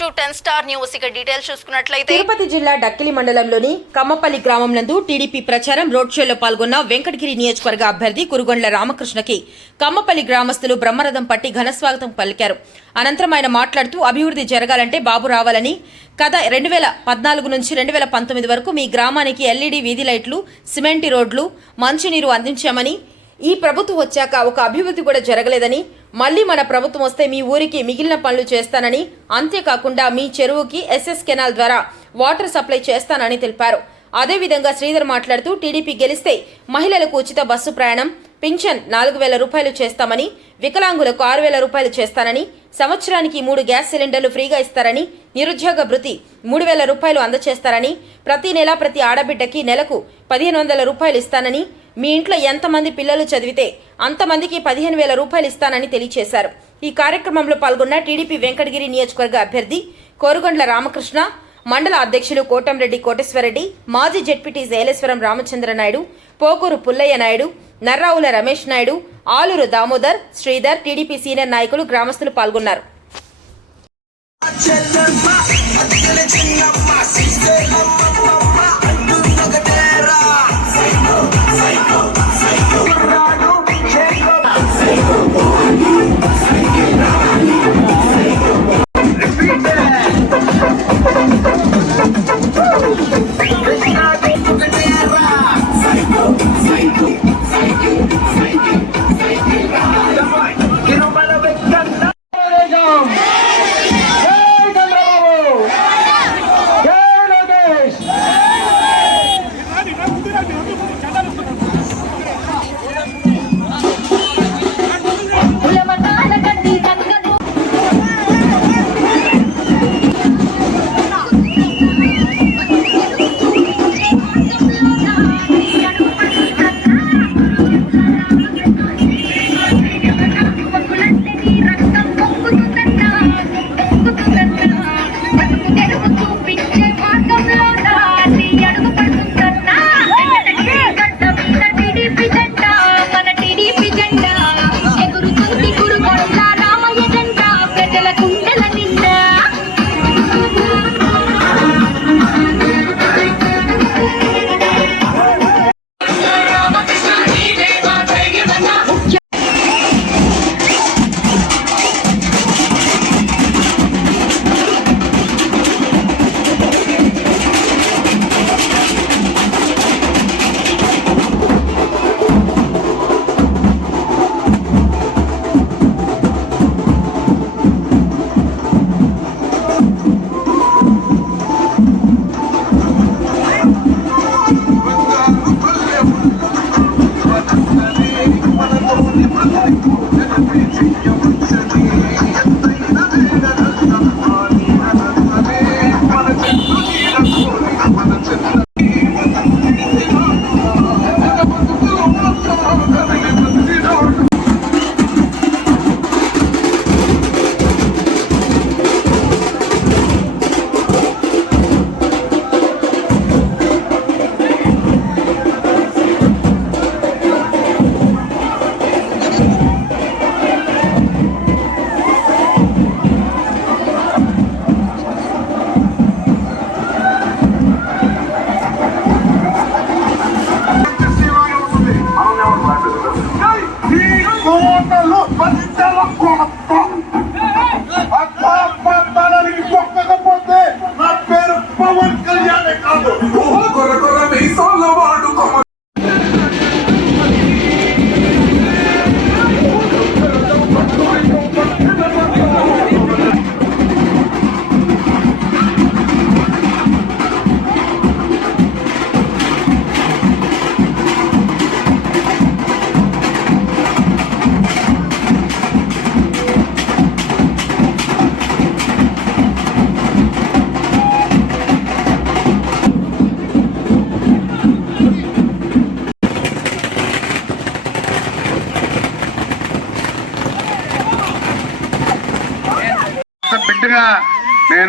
To ten star news. ఇక details చూసుకున్నట్లయితే తిరుపతి జిల్లా డక్కిలి మండలంలోని కమ్మపల్లి గ్రామం నందు టీడీపీ ప్రచారం రోడ్ షోలో పాల్గొన్న వెంకటగిరి నియోజకవర్గ అభ్యర్థి కురుగొండ్ల రామకృష్ణకి కమ్మపల్లి గ్రామస్తులు బ్రహ్మరథం పట్టి ఘనస్వాగతం పలికారు. అనంతరం ఆయన మాట్లాడుతూ అభివృద్ధి జరగాలంటే బాబు రావాలని కథ రెండు వేల పద్నాలుగు నుంచి రెండు వేల పంతొమ్మిది వరకు మీ గ్రామానికి ఎల్ఈడి వీధి లైట్లు సిమెంటి రోడ్లు మంచినీరు అందించామని ఈ ప్రభుత్వం వచ్చాక ఒక అభివృద్ధి కూడా జరగలేదని మళ్ళీ మన ప్రభుత్వం వస్తే మీ ఊరికి మిగిలిన పనులు చేస్తానని అంతేకాకుండా మీ చెరువుకి ఎస్ఎస్ కెనాల్ ద్వారా వాటర్ సప్లై చేస్తానని తెలిపారు. అదేవిధంగా శ్రీధర్ మాట్లాడుతూ టీడీపీ గెలిస్తే మహిళలకు ఉచిత బస్సు ప్రయాణం పింఛన్ నాలుగు వేల రూపాయలు చేస్తామని వికలాంగులకు ఆరు వేల రూపాయలు చేస్తానని సంవత్సరానికి మూడు గ్యాస్ సిలిండర్లు ఫ్రీగా ఇస్తారని నిరుద్యోగ భృతి మూడు వేల రూపాయలు అందచేస్తారని ప్రతి నెల ప్రతి ఆడబిడ్డకి నెలకు పదిహేను వందల రూపాయలు ఇస్తానని మీ ఇంట్లో ఎంతమంది పిల్లలు చదివితే అంతమందికి పదిహేను వేల రూపాయలు ఇస్తానని తెలియజేశారు ఈ కార్యక్రమంలో పాల్గొన్న టీడీపీ వెంకటగిరి నియోజకవర్గ అభ్యర్థి కోరుగొండ్ల రామకృష్ణ మండల అధ్యక్షులు కోటంరెడ్డి కోటేశ్వరరెడ్డి మాజీ ZPT Jayaleswaram Ramachandra Naidu Pokuru Pullaiah Naidu Narravula Ramesh Naidu Aluru Damodar Sridhar TDP senior నాయకులు గ్రామస్తులు పాల్గొన్నారు.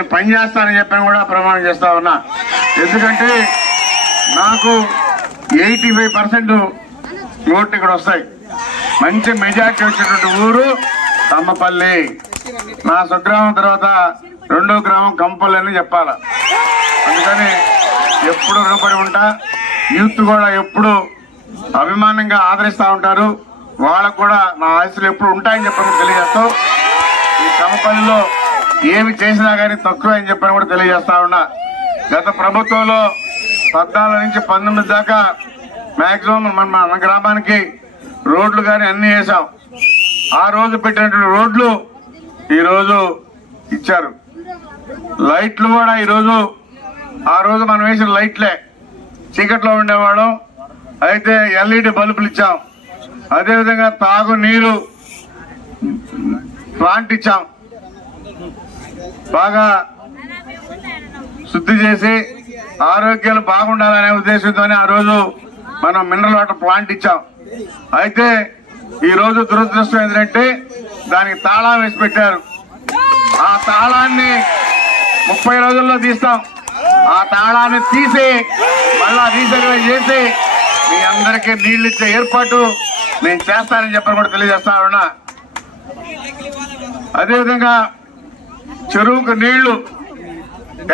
నేను పని చేస్తానని చెప్పాను కూడా ప్రమాణం చేస్తా ఉన్నా. ఎందుకంటే నాకు ఎయిటీ ఫైవ్ పర్సెంట్ ఓట్లు ఇక్కడ వస్తాయి. మంచి మెజార్టీ వచ్చేటువంటి ఊరు తమ్మపల్లి. నా స్వగ్రామం తర్వాత రెండో గ్రామం కంపల్లి అని చెప్పాల. అందుకని ఎప్పుడు రుణపడి ఉంటా. యూత్ కూడా ఎప్పుడు అభిమానంగా ఆదరిస్తూ ఉంటారు. వాళ్ళకు కూడా నా ఆశలు ఎప్పుడు ఉంటాయని చెప్పని తెలియజేస్తాం ఈ కంపల్లిలో ఏమి చేసినా కానీ తక్కువ అని చెప్పని కూడా తెలియజేస్తా ఉన్నా. గత ప్రభుత్వంలో పద్నాలుగు నుంచి పంతొమ్మిది దాకా మ్యాక్సిమం మన మన గ్రామానికి రోడ్లు కానీ అన్ని వేసాం ఆ రోజు పెట్టినటువంటి రోడ్లు ఈరోజు ఇచ్చారు. లైట్లు కూడా ఈరోజు ఆ రోజు మనం వేసిన లైట్లే. చీకట్లో ఉండేవాళ్ళం. అయితే ఎల్ఈడి బల్బులు ఇచ్చాం. అదేవిధంగా తాగు నీరు ప్లాంట్ ఇచ్చాం. బాగా శుద్ధి చేసి ఆరోగ్యాలు బాగుండాలనే ఉద్దేశంతోనే ఆ రోజు మనం మినరల్ వాటర్ ప్లాంట్ ఇచ్చాం. అయితే ఈ రోజు దురదృష్టం ఏంటంటే దానికి తాళం వేసి పెట్టారు. ఆ తాళాన్ని ముప్పై రోజుల్లో తీస్తాం. ఆ తాళాన్ని తీసి మళ్ళా రీసర్వే చేసి మీ అందరికీ నీళ్ళు ఇచ్చే ఏర్పాటు నేను చేస్తానని చెప్పని కూడా తెలియజేస్తా ఉన్నా. అదేవిధంగా చెరువుకు నీళ్ళు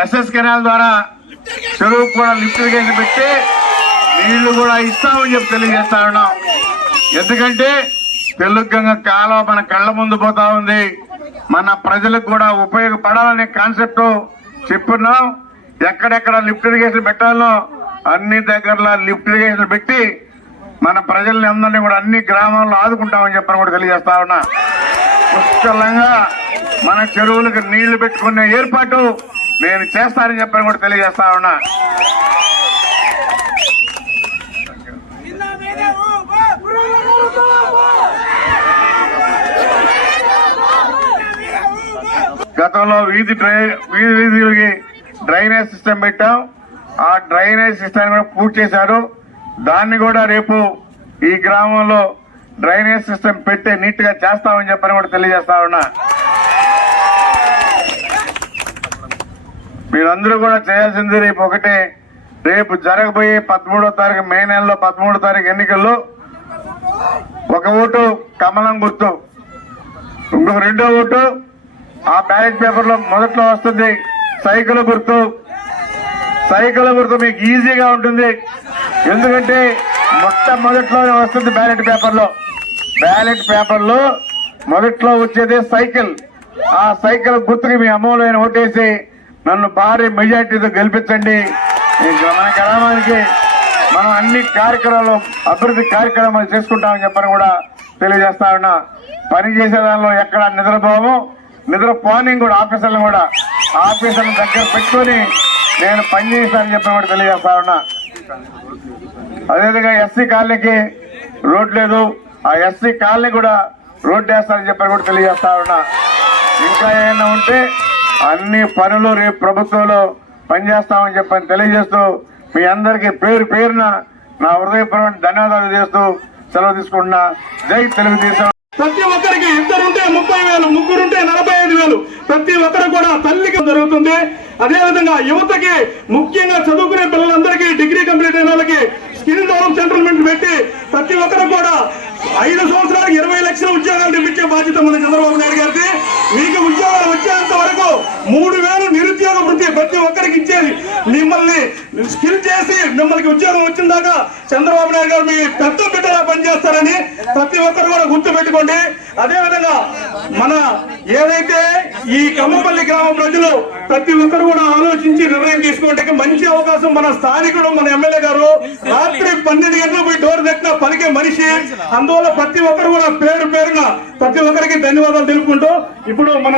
ఎస్ఎస్ కెనాల్ ద్వారా చెరువుకు కూడా లిఫ్ట్ ఇరిగేషన్ పెట్టి నీళ్ళు కూడా ఇస్తామని చెప్పి తెలియజేస్తా ఉన్నాం. ఎందుకంటే తెలుగంగ కాలువ మన కళ్ళ ముందు పోతా ఉంది. మన ప్రజలకు కూడా ఉపయోగపడాలనే కాన్సెప్ట్ చెప్పున్నాం. ఎక్కడెక్కడ లిఫ్ట్ ఇరిగేషన్ పెట్టాలో అన్ని దగ్గరలో లిఫ్ట్ ఇరిగేషన్ పెట్టి మన ప్రజల్ని అందరినీ కూడా అన్ని గ్రామాల్లో ఆదుకుంటామని చెప్పని కూడా తెలియజేస్తా ఉన్నా. పుష్కలంగా మన చెరువులకు నీళ్ళు పెట్టుకునే ఏర్పాటు నేను చేస్తానని చెప్పని కూడా తెలియజేస్తా ఉన్నా. గతంలో వీధి డ్రై వీధి వీధులకి డ్రైనేజ్ సిస్టమ్ పెట్టాం. ఆ డ్రైనేజ్ సిస్టమ్ కూడా పూర్తి చేశారు. దాన్ని కూడా రేపు ఈ గ్రామంలో డ్రైనేజ్ సిస్టమ్ పెట్టి నీట్గా చేస్తామని చెప్పని కూడా తెలియజేస్తా ఉన్నా. మీరందరూ కూడా చేయాల్సింది రేపు ఒకటే. రేపు జరగబోయే పదమూడో తారీఖు మే నెలలో పదమూడో తారీఖు ఎన్నికల్లో ఒక ఓటు కమలం గుర్తు. ఇంకొక రెండో ఓటు ఆ బ్యాలెట్ పేపర్లో మొదట్లో వస్తుంది. సైకిల్ గుర్తు. సైకిల్ గుర్తు మీకు ఈజీగా ఉంటుంది. ఎందుకంటే మొట్టమొదట్లోనే వస్తుంది బ్యాలెట్ పేపర్లో బ్యాలెట్ పేపర్లో మొదట్లో వచ్చేది సైకిల్. ఆ సైకిల్ గుర్తుకి మీ అమూలైన ఓటేసి నన్ను భారీ మెజార్టీతో గెలిపించండి. మన గ్రామానికి మనం అన్ని కార్యక్రమాలు అభివృద్ధి కార్యక్రమాలు చేసుకుంటామని చెప్పని కూడా తెలియజేస్తా ఉన్నా. పని చేసే దానిలో ఎక్కడ నిద్రపోము. నిద్రపోని కూడా ఆఫీసర్లు కూడా. ఆఫీసర్ల దగ్గర పెట్టుకొని నేను పని చేస్తానని చెప్పి కూడా తెలియజేస్తా ఉన్నా. అదేవిధంగా ఎస్సీ కాలనీకి రోడ్ లేదు. ఆ ఎస్సీ కాలనీ కూడా రోడ్ వేస్తానని చెప్పి కూడా తెలియజేస్తా ఉన్నా. ఇంకా ఏమైనా ఉంటే అన్ని పనులు రేపు ప్రభుత్వంలో పనిచేస్తామని చెప్పని తెలియజేస్తూ మీ అందరికీ పేరు పేరున నా హృదయపూర్వక ధన్యవాదాలు చేస్తూ సెలవు తీసుకుంటున్నా. జై తెలుగుదేశం. ప్రతి ఒక్కరికి ఇద్దరుంటే ముప్పై వేలు ముగ్గురుంటే నలభై ఐదు వేలు. ప్రతి ఒక్కరు కూడా తల్లికి జరుగుతుంది. అదేవిధంగా యువతకి ముఖ్యంగా చదువుకునే పిల్లలందరికీ డిగ్రీ కంప్లీట్ అయిన వాళ్ళకి స్కిల్ డెవలప్ సెంటర్మెంట్ పెట్టి ప్రతి ఒక్కరు కూడా ఐదు సంవత్సరాలకు ఇరవై లక్షల ఉద్యోగాలు నిర్మించే బాధ్యత మన చంద్రబాబు నాయుడు గారికి మీకు ఉద్యోగాలు వచ్చేంత మూడు వేలు నిరుద్యోగ వృత్తి ప్రతి ఒక్కరికి ఇచ్చేది మిమ్మల్ని స్కిల్ చేసి మిమ్మల్ని ఉద్యోగం వచ్చిందాకా చంద్రబాబు నాయుడు గారు మీ పెద్ద బిడ్డలా పనిచేస్తారని ప్రతి ఒక్కరు కూడా గుర్తు పెట్టుకోండి. అదేవిధంగా మన ఏదైతే ఈ కమ్మపల్లి గ్రామ ప్రజలు ప్రతి ఒక్కరు కూడా ఆలోచించి నిర్ణయం తీసుకోవడానికి మంచి అవకాశం మన స్థానికుడు మన ఎమ్మెల్యే గారు రాత్రి పన్నెండు గంటలు పోయి డోర్ పెట్టిన పలికే మనిషి. అందువల్ల ప్రతి ఒక్కరు కూడా పేరు పేరున ప్రతి ఒక్కరికి ధన్యవాదాలు తెలుపుకుంటూ ఇప్పుడు మన